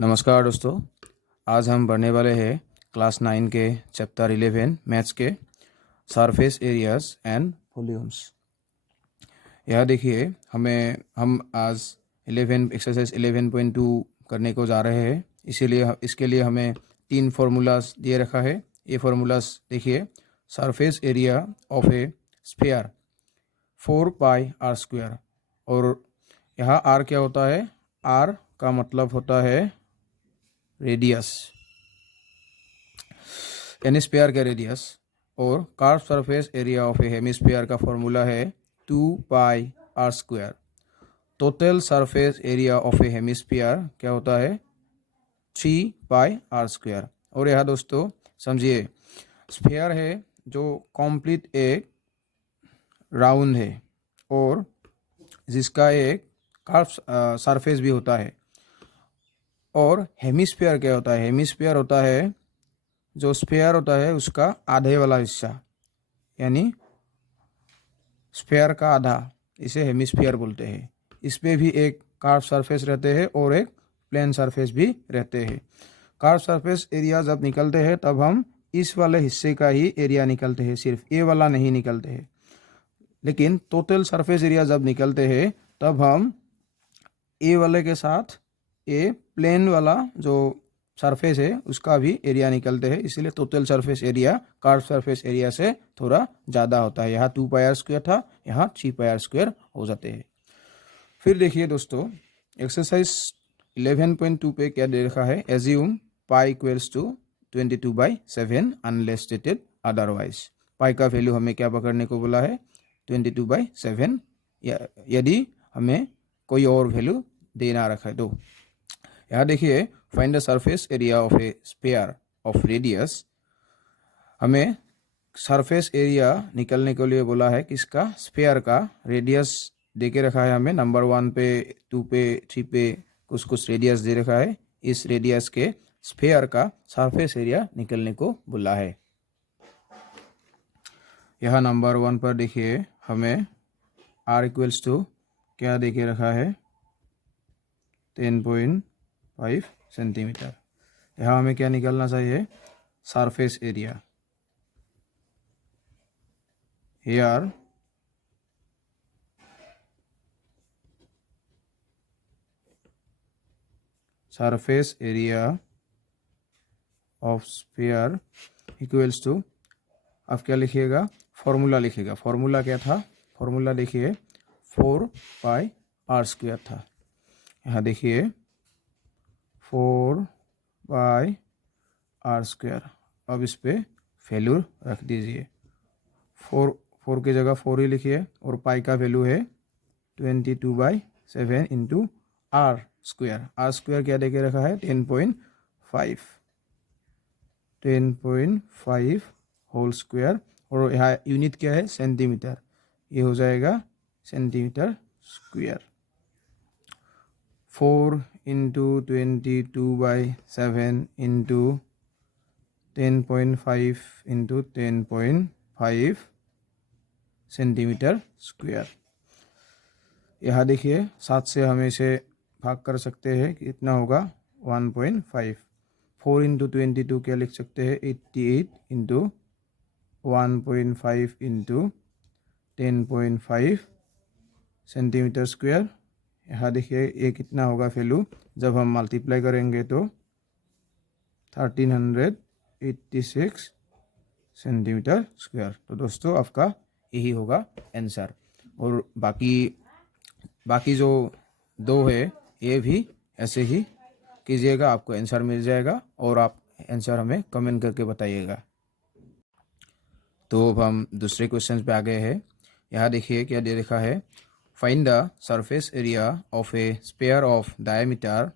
नमस्कार दोस्तों। आज हम पढ़ने वाले हैं क्लास 9 के चैप्टर 11 मैथ्स के सरफेस एरियाज एंड वॉल्यूम्स। यह देखिए हम आज 11 एक्सरसाइज 11.2 करने को जा रहे हैं। इसीलिए इसके लिए हमें 3 फार्मूलाज दिए रखा है। ये फार्मूलाज देखिए। Surface area of a sphere 4 pi r square. और यहाँ आर क्या होता है? आर का मतलब होता है रेडियस, यानी स्फीयर का रेडियस। और curve surface area of a hemisphere का फॉर्मूला है 2 pi r square. Total surface area of a hemisphere क्या होता है? 3 पाई आर स्क्वायर। और यह दोस्तों समझिए, स्फीयर है जो कंप्लीट एक राउंड है और जिसका एक कर्व सरफेस भी होता है। और हेमिस्फीयर क्या होता है? हेमिस्फीयर होता है जो स्फीयर होता है उसका आधे वाला हिस्सा, यानी स्फीयर का आधा, इसे हेमिस्फीयर बोलते हैं। इसमें भी एक कर्व सरफेस रहते हैं और एक प्लेन सरफेस भी रहते हैं। कर्व सरफेस एरिया जब निकलते हैं तब हम इस वाले हिस्से का ही एरिया निकलते हैं, सिर्फ ये वाला नहीं निकलते हैं। लेकिन टोटल सरफेस एरिया जब निकलते हैं तब हम ए वाले के साथ ए प्लेन वाला जो सरफेस है उसका भी एरिया निकलते हैं। इसीलिए total surface area curve surface area से थोड़ा ज़्यादा होता है। यहाँ 2 पाई आर स्क्वायर था, यहाँ 3 पाई आर स्क्वायर हो जाते हैं। फिर देखिए दोस्तों, एक्सरसाइज 11.2 पे क्या दे रखा है? Assume pi equals to 22/7 unless stated otherwise. Pi का वैल्यू हमें क्या पकड़ने को बोला है? 22/7, यदि हमें कोई और वैल्यू देना रखा है तो। यहाँ देखिए, find the surface area of a sphere of radius. हमें सरफेस एरिया निकलने के लिए बोला है किसका? स्फीयर का। रेडियस दे के रखा है हमें, नंबर 1 पे, 2 पे, 3 पे कुछ रेडियस दे रखा है। इस रेडियस के स्फीयर का सरफेस एरिया निकलने को बोला है। यहाँ नंबर 1 पर देखिए हमें r इक्वल्स टू क्या दे के रखा है? 10.5 सेंटीमीटर। यहाँ हमें क्या निकलना चाहिए? Surface area. Here surface area of sphere equals to, अब क्या लिखिएगा? फॉर्मूला लिखिएगा। फॉर्मूला क्या था? फॉर्मूला देखिए 4 पाई आर स्क्वायर था। यहाँ देखिए 4 पाई आर स्क्वायर। अब इस पे वैल्यू रख दीजिए। 4 की जगह 4 ही लिखिए और पाई का वैल्यू है 22/7 into r square. R square क्या देके रखा है? 10.5 होल स्क्वायर। और यहाँ यूनिट क्या है? सेंटीमीटर। ये हो जाएगा centimetre square. 4 into 22/7 into 10.5 into 10.5 centimetre square. यहाँ देखिए 7 से हम इसे भाग कर सकते हैं, कितना होगा? 1.5। 4 इंटू 22 क्या लिख सकते हैं? 88 इंटू 1.5 इंटू 10.5 सेंटीमीटर स्क्वायर। यहाँ देखिए ये कितना होगा वैल्यू? जब हम मल्टीप्लाई करेंगे तो 1386 सेंटीमीटर स्क्वायर। तो दोस्तों आपका यही होगा आंसर। और बाकी जो 2 है ये भी ऐसे ही कीजिएगा, आपको आंसर मिल जाएगा। और आप आंसर हमें कमेंट करके बताइएगा। तो अब हम दूसरे क्वेश्चन पे आ गए हैं। यहाँ देखिए क्या दे रखा है? Find the surface area of a sphere of diameter.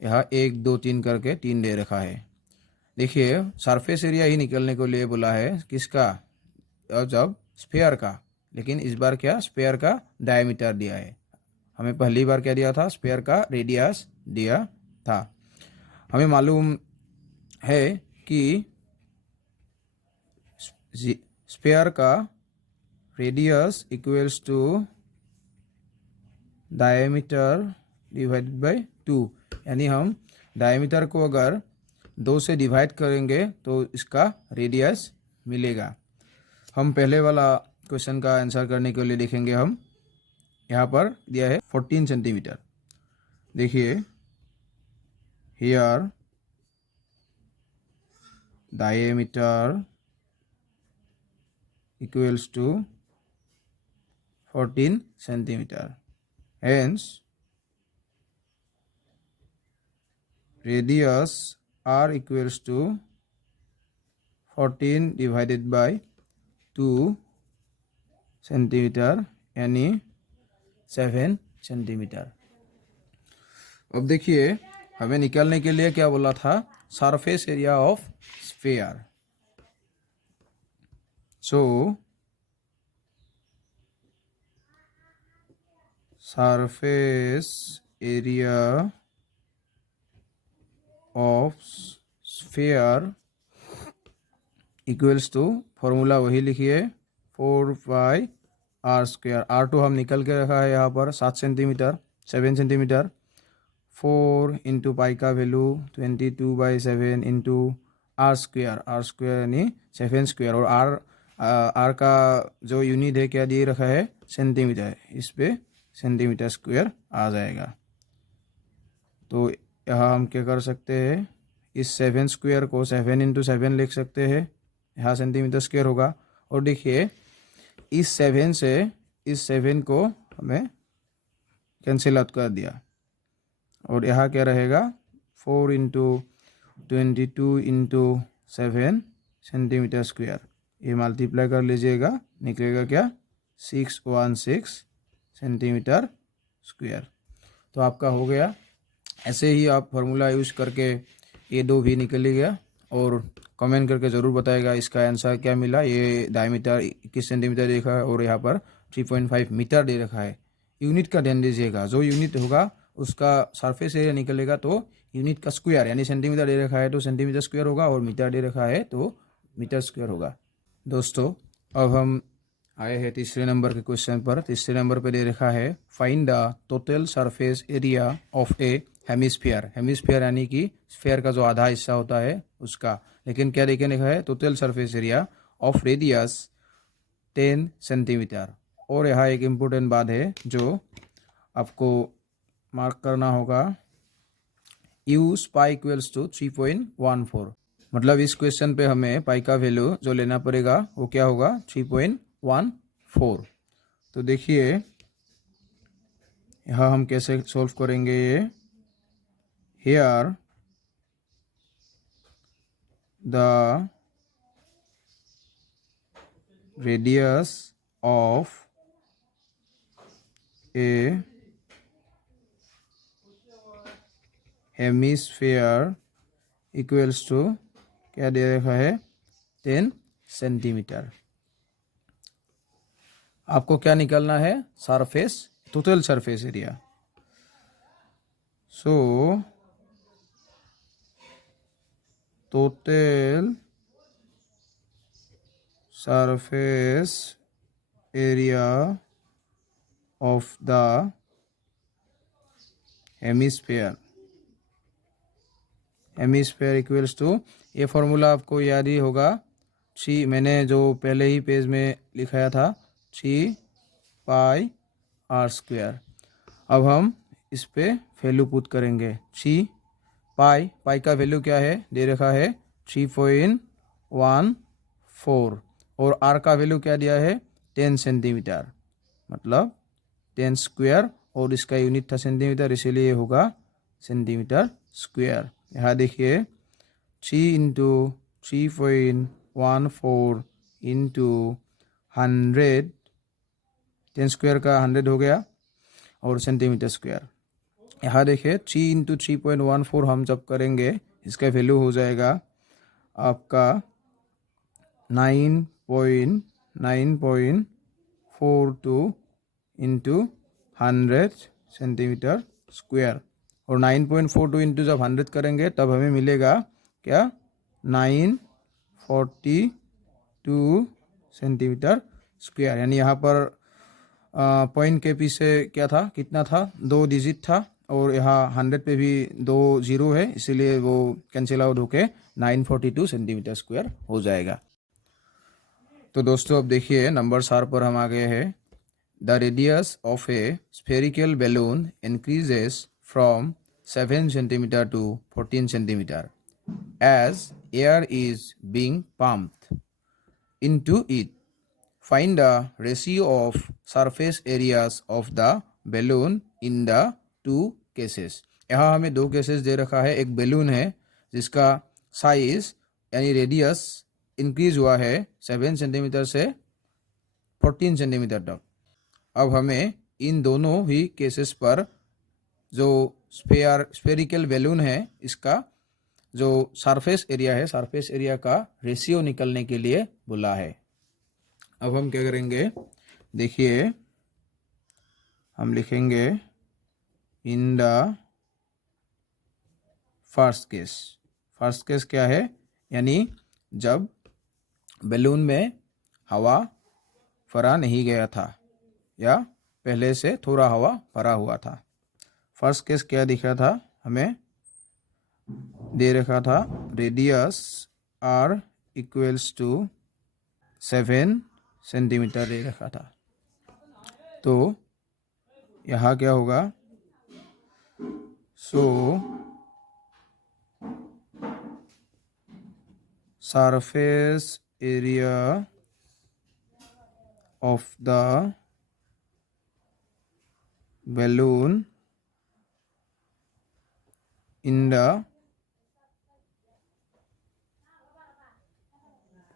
यहाँ 1 2 3 करके 3 दे रखा है। देखिए सरफेस एरिया ही निकलने को लिए बोला है किसका? जब स्फीयर का। लेकिन इस बार क्या? स्फीयर का डायमीटर दिया है। हमें पहली बार क्या दिया था? स्फीयर का रेडियस दिया था। हमें मालूम है कि स्फीयर का radius equals to diameter divided by 2, यानी हम डायमीटर को अगर 2 से डिवाइड करेंगे तो इसका रेडियस मिलेगा। हम पहले वाला क्वेश्चन का आंसर करने के लिए देखेंगे। हम यहाँ पर दिया है 14 सेंटीमीटर। देखिए, here diameter equals to 14 centimetre, hence radius r equals to 14 divided by 2 centimetre यानी 7 सेंटीमीटर। अब देखिए, हमें निकालने के लिए क्या बोला था, surface area of sphere. So surface area of sphere equals to, formula वही लिखिए, 4 पाई आर स्क्वायर। R2 हम निकल के रखा है यहाँ पर 7 सेंटीमीटर, 7 सेंटीमीटर। 4 इंटू पाई का वैल्यू 22/7 इंटू आर स्क्वायर यानी 7 स्क्वायर। और आर का जो यूनिट है क्या दिए रखा है, सेंटीमीटर, इस पे सेंटीमीटर स्क्वायर आ जाएगा। तो यहाँ हम क्या कर सकते हैं, इस 7 स्क्वायर को 7 इंटू 7 लिख सकते हैं, यहाँ सेंटीमीटर स्क्वायर होगा। और देखिए, इस 7 से इस 7 को हमें कैंसिल आउट कर दिया, और यहाँ क्या रहेगा, 4 इंटू 22 इंटू 7 सेंटीमीटर स्क्वायर। ये मल्टीप्लाई कर लीजिएगा, निकलेगा क्या, 616 सेंटीमीटर स्क्वायर। तो आपका हो गया। ऐसे ही आप फार्मूला यूज करके ये दो भी निकल गया। और कमेंट करके ज़रूर बताएगा इसका आंसर क्या मिला। ये डायमीटर 21 सेंटीमीटर दे रखा है और यहाँ पर 3.5 मीटर दे रखा है। यूनिट का ध्यान दीजिएगा, जो यूनिट होगा उसका सरफेस एरिया निकलेगा तो यूनिट का स्क्वायर, यानी सेंटीमीटर दे रखा है तो सेंटीमीटर स्क्वायर होगा, और मीटर दे रखा है तो मीटर स्क्वायर होगा। दोस्तों, अब हम आए हैं तीसरे नंबर के क्वेश्चन पर। तीसरे नंबर पे दे रखा है, find the total surface area of a hemisphere. Hemisphere यानी कि स्फीयर का जो आधा हिस्सा होता है उसका। लेकिन क्या देखे लिखा है, total surface area of radius 10 centimetre. और यहाँ एक इम्पोर्टेंट बात है जो आपको मार्क करना होगा, यूज पाई इक्वल्स टू 3.14। मतलब इस क्वेश्चन पे हमें पाई का वैल्यू जो लेना पड़ेगा वो क्या होगा, 3.14। तो देखिए यहाँ हम कैसे सॉल्व करेंगे ये। Here the radius of a hemisphere equals to क्या दे रखा है, 10 सेंटीमीटर। आपको क्या निकालना है, surface, total surface area. So total surface area of the hemisphere equals to, ये फॉर्मूला आपको याद ही होगा, 3, मैंने जो पहले ही पेज में लिखाया था, 3 पाई आर स्क्वायर। अब हम इस पे वैल्यू पुट करेंगे। 3 पाई का वैल्यू क्या है, दे रखा है 3.14, और आर का वैल्यू क्या दिया है, 10 सेंटीमीटर, मतलब 10 स्क्वायर, और इसका यूनिट था सेंटीमीटर, इसीलिए होगा सेंटीमीटर स्क्वायर। यहाँ देखिए 3 इंटू 3.14 इंटू 100, 10 स्क्वायर का 100 हो गया, और सेंटीमीटर स्क्वायर। यहाँ देखिए 3 इंटू 3.14 हम जब करेंगे इसका वैल्यू हो जाएगा आपका 9.42 इंटू 100 सेंटीमीटर स्क्वायर। और 9.42 इंटू जब 100 करेंगे तब हमें मिलेगा क्या, 942 सेंटीमीटर स्क्वायर। यानी यहाँ पर पॉइंट के पीछे क्या था, कितना था, 2 डिजिट था, और यहाँ 100 पे भी 2 जीरो है, इसीलिए वो कैंसिल आउट होके 942 सेंटीमीटर स्क्वायर हो जाएगा। तो दोस्तों अब देखिए नंबर 4 पर हम आ गए हैं। The radius of a spherical balloon increases from 7 centimetre to 14 centimetre as air is being pumped into it. Find the ratio of surface areas of the balloon in the two cases. यहाँ हमें दो cases they रखा है। एक balloon है जिसका size यानी radius increase हुआ है 7 सेंटीमीटर से 14 सेंटीमीटर तक। अब हमें इन दोनों ही केसेस पर जो स्फेरिकल बैलून है इसका जो सरफेस एरिया है, सरफेस एरिया का रेशियो निकलने के लिए बोला है। अब हम क्या करेंगे, देखिए हम लिखेंगे इन the first case. First case क्या है, यानी जब बैलून में हवा भरा नहीं गया था या पहले से थोड़ा हवा भरा हुआ था। फर्स्ट केस क्या दिखा था, हमें दे रखा था radius r equals to 7 centimetre दे रखा था। तो यहाँ क्या होगा, so surface area of the balloon in the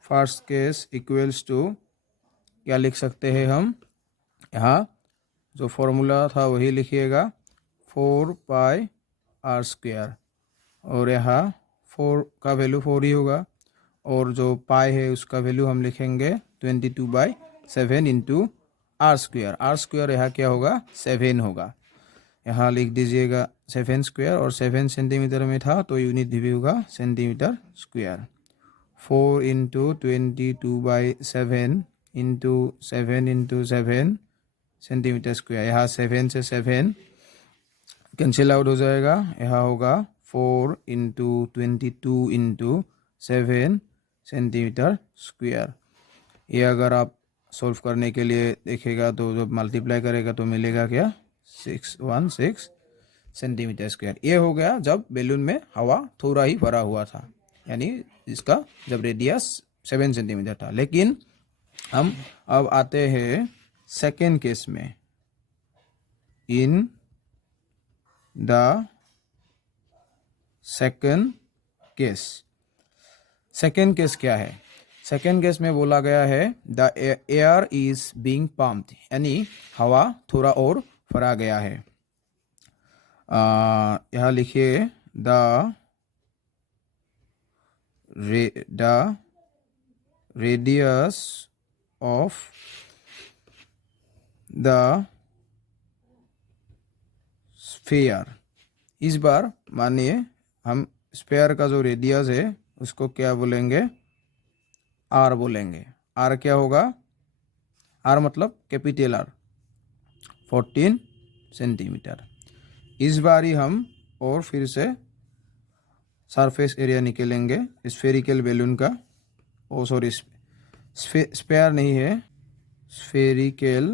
first case equals to, क्या लिख सकते हैं हम, यहाँ जो फॉर्मूला था वही लिखिएगा 4 पाई आर स्क्वायर, और यहाँ 4 का वैल्यू 4 ही होगा, और जो पाई है उसका वैल्यू हम लिखेंगे 22/7 into r square. R square यहाँ क्या होगा, 7 होगा। यहाँ लिख दीजिएगा 7 स्क्वायर, और 7 सेंटीमीटर में था तो यूनिट भी होगा centimetre square. 4 into 22/7 into 7 into 7 centimetre square. यहाँ 7 से 7 कैंसिल आउट हो जाएगा, यहाँ होगा 4 इंटू 22 इंटू 7 सेंटीमीटर स्क्वायर। ये अगर आप सॉल्व करने के लिए देखेगा तो जब मल्टीप्लाई करेगा तो मिलेगा क्या, 616 सेंटीमीटर स्क्वायर। ये हो गया जब बैलून में हवा थोड़ा ही भरा हुआ था, यानी इसका जब रेडियस 7 सेंटीमीटर था। लेकिन हम अब आते हैं सेकेंड केस में। In the second case, second case क्या है, सेकेंड केस में बोला गया है the air is being pumped, यानी हवा थोड़ा और भरा गया है। यहाँ लिखिए the radius of the sphere। इस बार मानिए हम स्फेयर का जो रेडियस है उसको क्या बोलेंगे, आर बोलेंगे। आर क्या होगा, आर मतलब कैपिटल आर, 14 सेंटीमीटर। इस बार ही हम और फिर से सरफेस एरिया निकलेंगे स्फेरिकल बैलून का, ओ सॉरी स्फेयर नहीं है, स्फेरिकल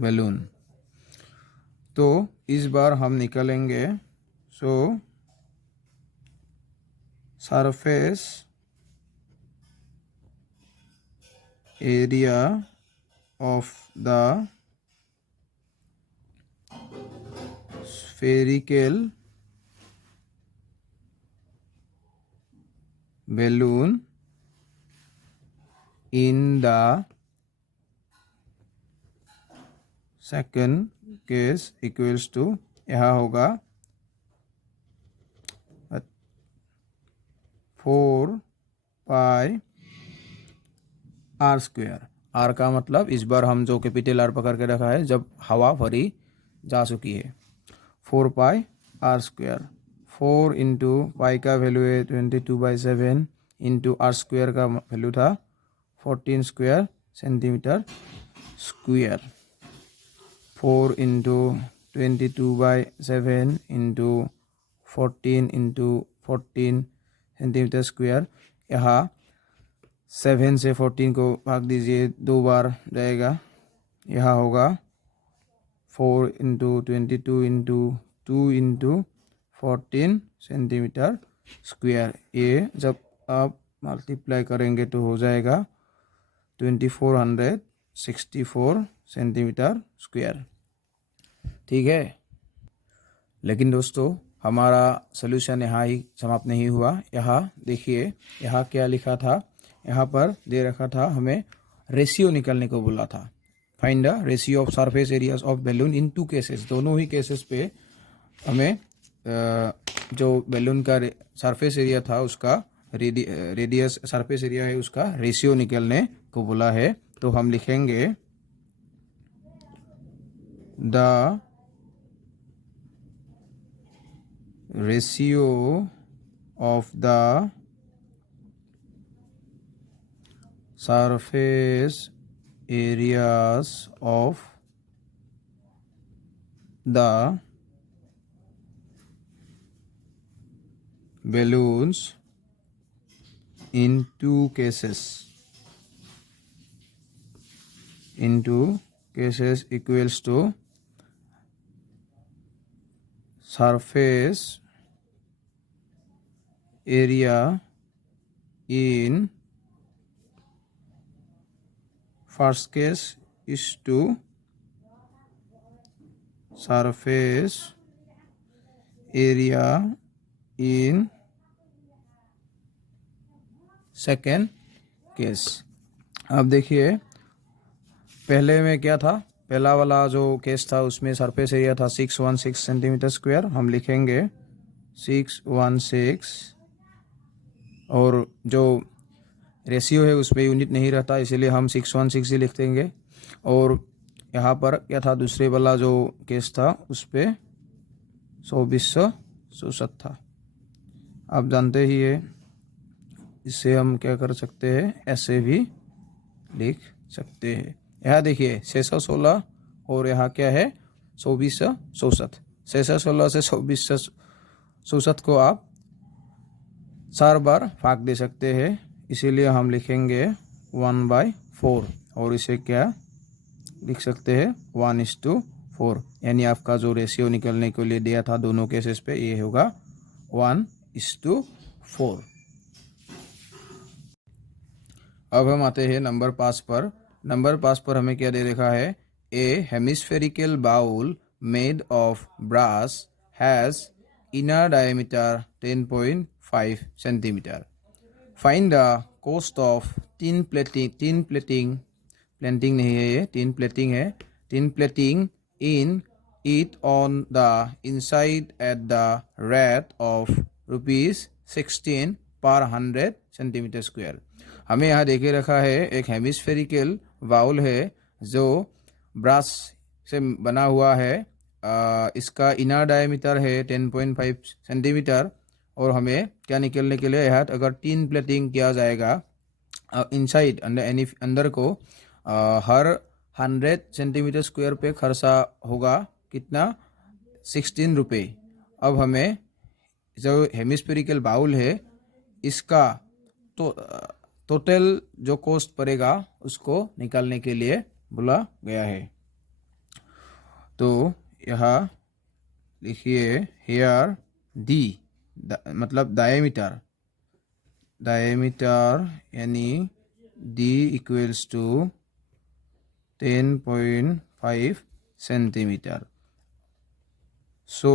बैलून। तो इस बार हम निकलेंगे, सो surface area of the spherical balloon in the second case equals to, यहाँ होगा 4 पाई आर स्क्वायर। आर का मतलब इस बार हम जो कैपिटल आर पकड़ के रखा है जब हवा भरी जा चुकी है, 4 pi r square. 4 into pi का वैल्यू है 22/7 इंटू आर स्क्वायर का वैल्यू था 14 square centimetre square. 4 into 22/7 into 14 into 14 centimetre square. यहाँ 7 से 14 को भाग दीजिए, 2 बार जाएगा। यहाँ होगा 4 into 22 into 2 into 14 centimetre square. ये जब आप मल्टीप्लाई करेंगे तो हो जाएगा 2464 सेंटीमीटर स्क्वायर। ठीक है, लेकिन दोस्तों हमारा सोल्यूशन यहाँ ही समाप्त नहीं हुआ। यहाँ देखिए, यहाँ क्या लिखा था, यहाँ पर दे रखा था, हमें रेशियो निकालने को बोला था। Find the ratio of surface areas of balloon in 2 cases. दोनों ही केसेस पे हमें जो बैलून का सरफेस एरिया था उसका रेडियस सरफेस एरिया है उसका रेशियो निकालने को बोला है। तो हम लिखेंगे the ratio of the surface areas of the balloons in 2 cases equals to surface area in first case is to surface area in second case। अब देखिए, पहले में क्या था, पहला वाला जो केस था उसमें सरफेस एरिया था 616 सेंटीमीटर स्क्वायर। हम लिखेंगे 616 और जो रेशियो है उसमें यूनिट नहीं रहता, इसीलिए हम 616 ही लिख देंगे। और यहाँ पर क्या था, दूसरे वाला जो केस था उस पर 2467 था। आप जानते ही है, इससे हम क्या कर सकते हैं, ऐसे भी लिख सकते हैं। यहाँ देखिए 616 और यहाँ क्या है 2467। 616 से 2467 को आप 4 बार भाग दे सकते हैं, इसीलिए हम लिखेंगे 1/4 और इसे क्या लिख सकते हैं 1:4। यानी आपका जो रेशियो निकलने के लिए दिया था दोनों केसेस पे, ये होगा 1:4। अब हम आते हैं नंबर 5 पर। नंबर 5 पर हमें क्या दे रखा है, a hemispherical bowl made of brass has inner diameter 10.5 centimetre. Find the cost of tin plating नहीं है ये, tin plating है, tin plating in it on the inside at the rate of ₹16 per 100 centimetre square. हमें यहाँ देखे रखा है एक हेमिस्फेरिकल बाउल है जो ब्रास से बना हुआ है। इसका इनर डायमीटर है 10.5 सेंटीमीटर और हमें क्या निकलने के लिए यहाँ अगर tin प्लेटिंग किया जाएगा इनसाइड अंदर को हर 100 सेंटीमीटर स्क्वायर पे खर्चा होगा कितना, 16 रुपये। अब हमें जो हेमिस्फेरिकल बाउल है इसका तो टोटल जो कॉस्ट पड़ेगा उसको निकालने के लिए बोला गया है। तो यहाँ लिखिए हेयर डी मतलब डायमीटर यानी D equals to 10.5 centimetre. So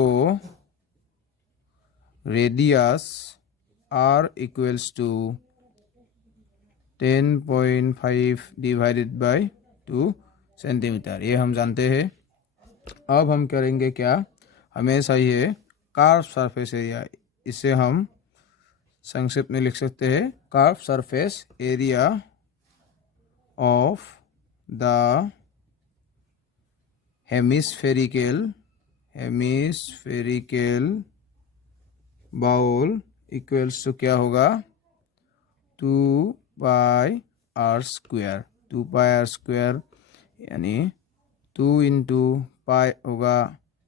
radius r equals to 10.5 divided by 2 centimetre, ये हम जानते हैं। अब हम करेंगे क्या, हमें चाहिए कर्व सरफेस एरिया। इसे हम संक्षिप्त में लिख सकते हैं curve surface area of the hemispherical bowl equals to क्या होगा 2πr²। 2πr² यानी 2 × पाई होगा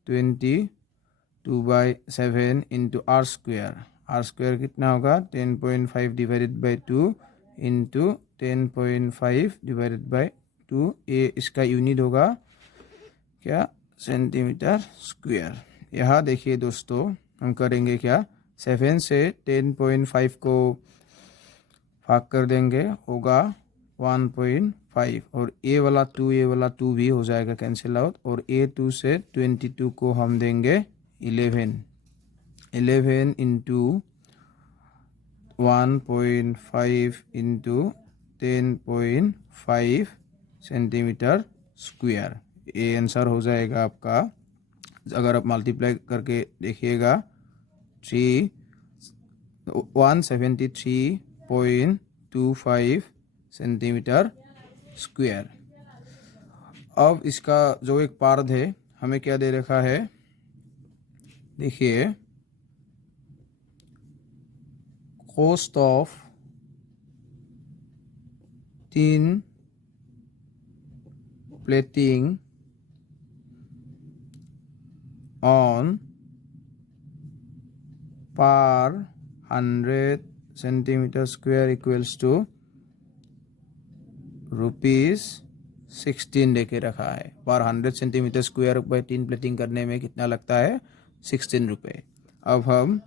22/7 इंटू आर स्क्वायर कितना होगा 10.5 divided by 2 into 10.5 divided by 2। ये इसका यूनिट होगा क्या सेंटीमीटर स्क्वायर। यहाँ देखिए दोस्तों हम करेंगे क्या 7 से 10.5 को भाग कर देंगे होगा 1.5 और ये वाला 2 भी हो जाएगा कैंसिल आउट और A2 से 22 को हम देंगे 11 इंटू 1.5 इंटू 10.5 सेंटीमीटर स्क्वायर। ये आंसर हो जाएगा आपका, अगर आप मल्टीप्लाई करके देखिएगा 173.25 सेंटीमीटर स्क्वायर। अब इसका जो एक पार्ट है हमें क्या दे रखा है देखिए, कॉस्ट ऑफ 3 प्लेटिंग ऑन पर 100 सेंटीमीटर स्क्वायर इक्वल्स टू ₹16 देके रखा है। पर 100 सेंटीमीटर स्क्वायर बाई 3 प्लेटिंग करने में कितना लगता है 16 रुपये। अब हम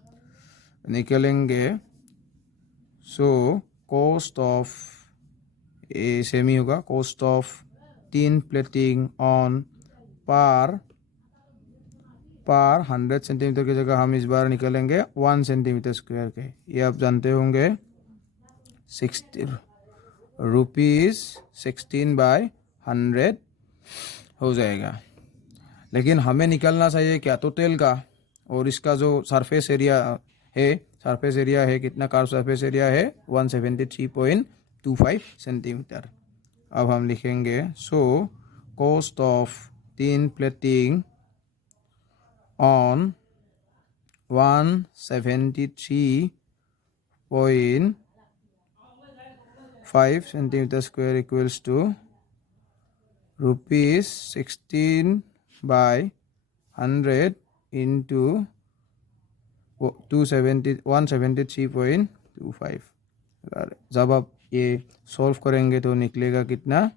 निकलेंगे सो कॉस्ट ऑफ ए सेमी होगा, कॉस्ट ऑफ 3 प्लेटिंग ऑन पर 100 सेंटीमीटर की जगह हम इस बार निकलेंगे 1 सेंटीमीटर स्क्वायर के। ये आप जानते होंगे ₹16/100 हो जाएगा। लेकिन हमें निकलना चाहिए क्या टोटल का, और इसका जो सरफेस एरिया है कितना, कर्व सरफेस एरिया है 173.25 सेंटीमीटर। अब हम लिखेंगे so cost of 3 plating on 173.5 centimetre square equals to ₹16/100 into 173.25। जब आप ये सॉल्व करेंगे तो निकलेगा कितना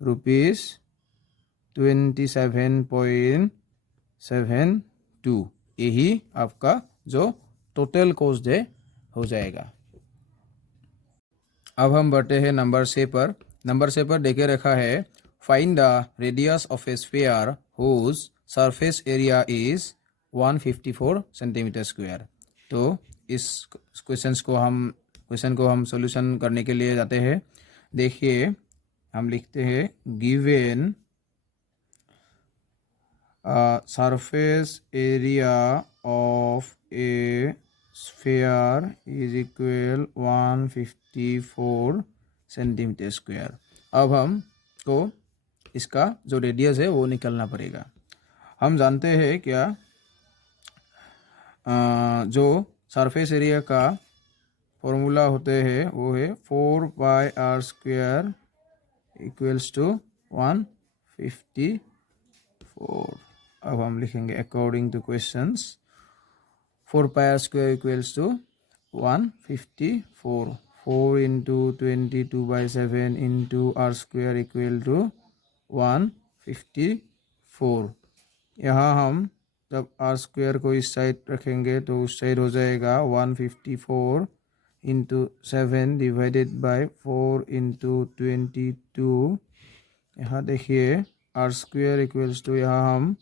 ₹27.72। यही आपका जो टोटल कॉस्ट है हो जाएगा। अब हम बढ़ते हैं नंबर 6 पर। नंबर 6 पर देखे रखा है find the radius of a sphere whose surface area is 154 centimetre square. तो इस क्वेश्चन को हम सॉल्यूशन करने के लिए जाते हैं। देखिए हम लिखते हैं given surface area of a sphere is equal 154 centimetre square. अब हमको इसका जो रेडियस है वो निकलना पड़ेगा। हम जानते हैं क्या जो सरफेस एरिया का फॉर्मूला होते हैं वो है 4πr² इक्वल्स टू 154। अब हम लिखेंगे according to questions 4πr² equals to 154। 4 into 22/7 into r² equal to 154। यहाँ हम जब r² को इस साइड रखेंगे तो उस साइड हो जाएगा 154 इंटू 7 डिवाइडेड बाई 4 इंटू 22। यहाँ देखिए r² इक्वल्स टू यहाँ हम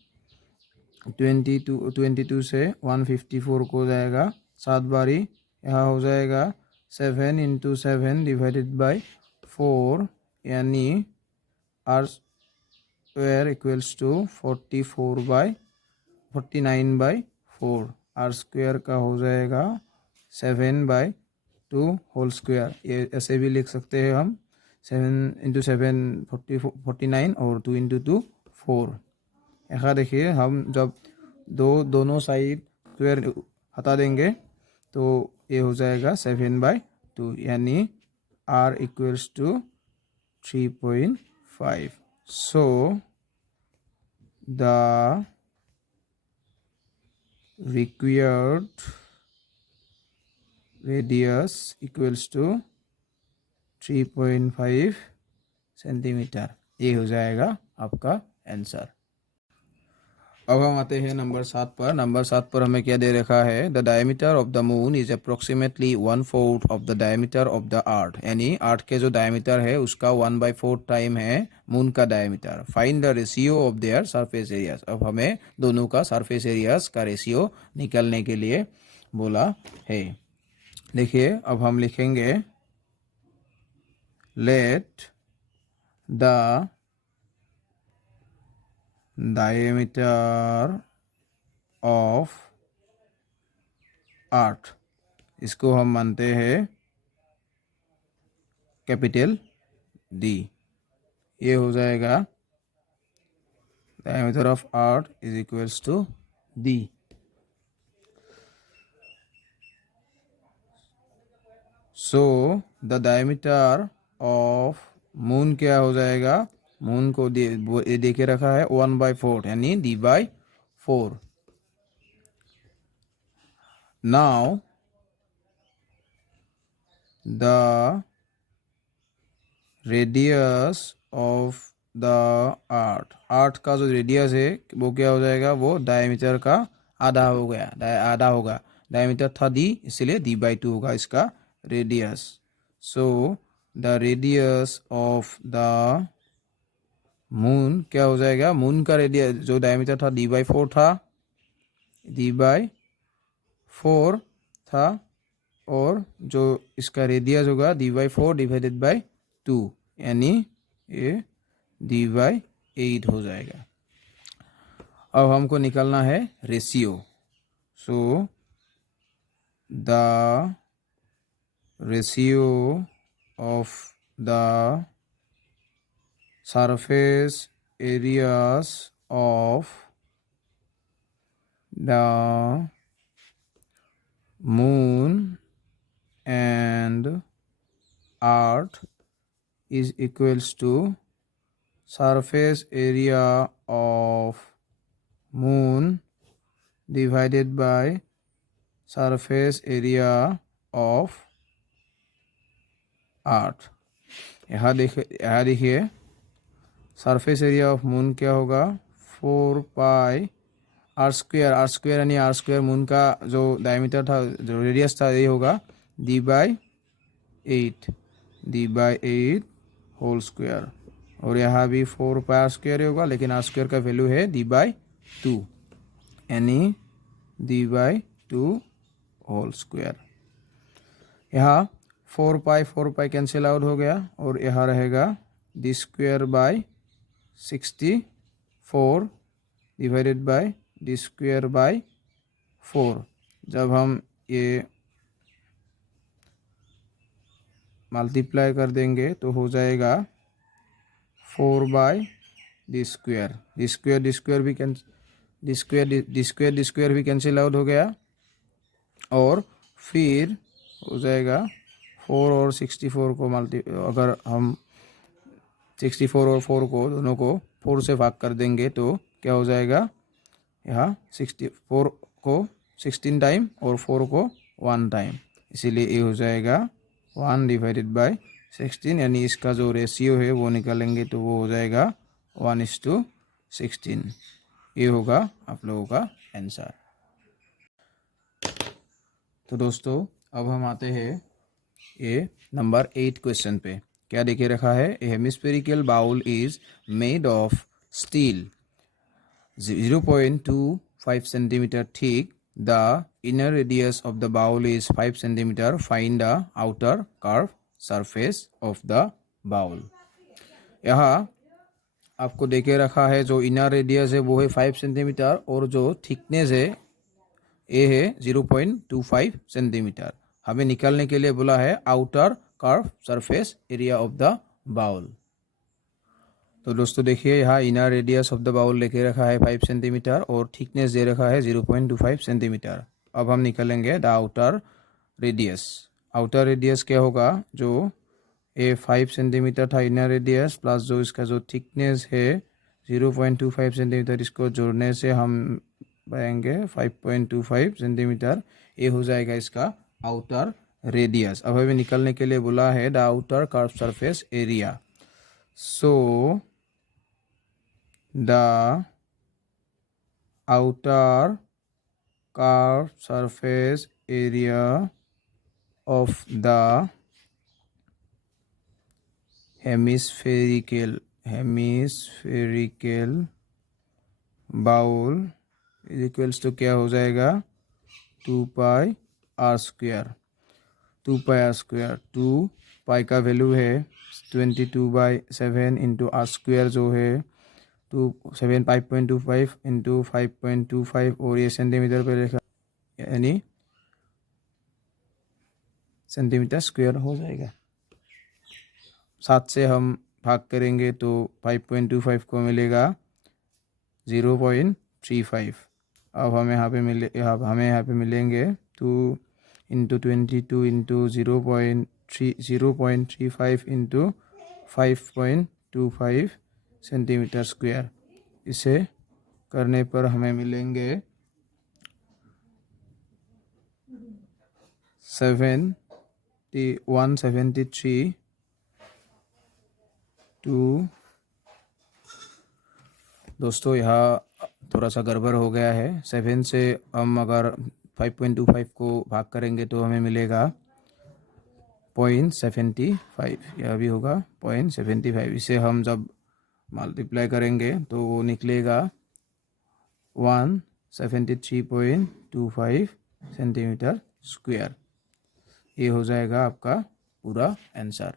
22 से 154 को जाएगा 7 बारी, यहाँ हो जाएगा 7 इंटू 7 डिवाइडेड बाई 4 यानी r² इक्वल्स टू 49/4। r² का हो जाएगा 7/2 होल स्क्वायर। ये ऐसे भी लिख सकते हैं हम 7 इंटू 7 49 और 2 इंटू 2 4। यहाँ देखिए हम जब दोनों साइड स्क्वायर हटा देंगे तो ये हो जाएगा 7/2 यानी r equals to 3.5। So the required radius equals to 3.5 centimetre. ये हो जाएगा आपका आंसर। अब हम आते हैं नंबर 7 पर। नंबर 7 पर हमें क्या दे रखा है? The diameter of the moon is approximately 1/4 of the diameter of the अर्थ। यानी अर्थ के जो डायमीटर है उसका 1/4 टाइम है मून का diameter. Find the ratio of their surface areas. अब हमें दोनों का सरफेस एरियाज का रेशियो निकालने के लिए बोला है। देखिए, अब हम लिखेंगे let the diameter of earth, इसको हम मानते हैं कैपिटल डी। ये हो जाएगा diameter of earth is equals to D. So the diameter of moon क्या हो जाएगा? मून को देके रखा है 1/4 यानी d/4। Now the radius of the earth, earth का जो रेडियस है वो क्या हो जाएगा? वो डायमीटर का आधा हो गया, आधा होगा। डायमीटर था d, इसलिए d/2 होगा इसका radius. So the radius of the moon क्या हो जाएगा? मून का रेडियस जो डायमीटर था d/4 था, d/4 था, और जो इसका रेडियस होगा d/4 डिवाइडेड बाय 2, यानी ये d/8 हो जाएगा। अब हमको निकालना है ratio. So the ratio of the surface areas of the moon and earth is equals to surface area of moon divided by surface area of earth। यहाँ देखिए सरफेस एरिया ऑफ मून क्या होगा? 4 r स्क्वायर। r स्क्वायर यानी r square moon का जो diameter था, जो radius था, ये होगा d/8 होल स्क्वायर। और यहाँ भी 4 r स्क्वायर होगा, लेकिन r स्क्वायर का वैल्यू है d/2 यानी d/2 होल स्क्वायर। यहाँ 4 कैंसिल आउट हो गया, और यहाँ रहेगा d²/64 डिवाइडेड बाय d²/4। जब हम ये मल्टीप्लाई कर देंगे तो हो जाएगा 4/d²। d² भी कैंसिल आउट हो गया, और फिर हो जाएगा 4 और 64 को अगर हम 64 और 4 को दोनों को 4 से भाग कर देंगे तो क्या हो जाएगा? यहाँ 64 को 16 टाइम और 4 को 1 टाइम, इसीलिए ये हो जाएगा 1 डिवाइडेड बाय 16, यानी इसका जो रेशियो है वो निकालेंगे तो वो हो जाएगा 1:16। ये होगा आप लोगों का आंसर। तो दोस्तों, अब हम आते हैं ये नंबर 8 क्वेश्चन पे। क्या देखे रखा है? A hemispherical bowl is made of steel 0.25 centimetre thick. The inner radius of the bowl is 5 centimetre. Find the outer curve surface of the bowl. यहाँ आपको देखे रखा है जो इनर रेडियस है वो है 5 सेंटीमीटर, और जो थिकनेस है ये है 0.25 सेंटीमीटर। हमें निकालने के लिए बोला है outer curve surface area of the bowl. तो दोस्तों देखिए, यहाँ inner radius of the bowl लेके रखा है 5 सेंटीमीटर, और थिकनेस दे रखा है 0.25 सेंटीमीटर। अब हम निकालेंगे the outer radius. Outer radius क्या होगा? जो ये 5 सेंटीमीटर था इनर रेडियस, प्लस जो इसका जो थिकनेस है 0.25 सेंटीमीटर, इसको जोड़ने से हम पाएंगे 5.25 सेंटीमीटर। ये हो जाएगा इसका आउटर रेडियस। अब हमें निकलने के लिए बोला है the outer curve surface area. So the outer curve surface area of the hemispherical bowl is equals to क्या हो जाएगा 2πr²। 2 पाई का वैल्यू है 22/7 इंटू आर स्क्वायर जो है 5.25 इंटू 5.25 और ये सेंटीमीटर पे लिखा यानी सेंटीमीटर स्क्वायर हो जाएगा। 7 से हम भाग करेंगे तो 5.25 को मिलेगा 0.35। अब हमें यहाँ पे मिलेंगे 2 into 22 into 0.35 into 5.25 centimetre square. इसे करने पर हमें मिलेंगे 173 टू। दोस्तों यहाँ थोड़ा सा गड़बड़ हो गया है। 7 से हम अगर 5.25 को भाग करेंगे तो हमें मिलेगा 0.75। यह भी होगा 0.75। इसे हम जब मल्टीप्लाई करेंगे तो वो निकलेगा 173.25 सेंटीमीटर स्क्वायर। ये हो जाएगा आपका पूरा आंसर।